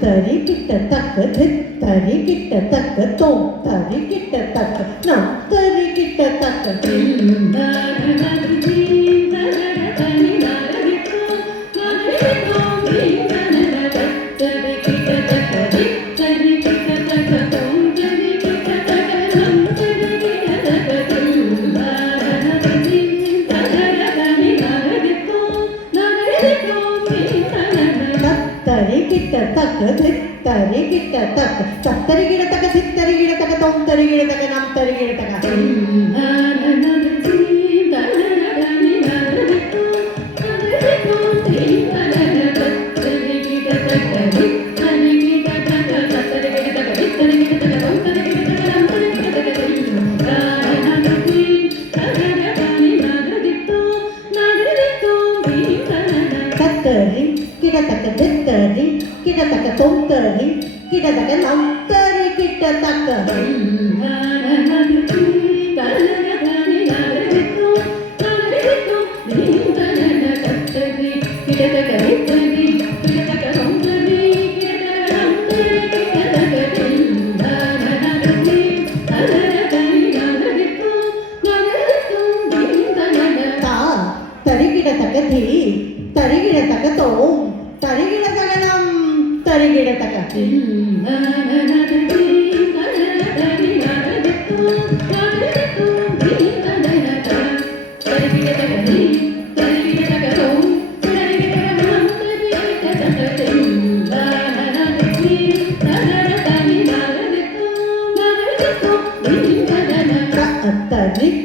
தரி கிட்ட தக்க தரி கிட்ட தக்க தோம் தரி கிட்ட தக்க நம் தரி கிட்ட தக்க தரி கிட்ட தக்க தரி கிட்ட தக்க தத்தரி கிட தக்க தித்தரி கிட தக்க தொம் தரி கிட தக்க நம் தரி கிட தக்க தத்தரி கிட தக்க தித்தரி கிட தக்க தொம் தரி கிட தக்க நம் தரி கிட்ட தக்க தரிகிட தக்க தி தரிகிட தக்க தோம் தரிகிட தக்க நம் தரிகிட தக்க தரி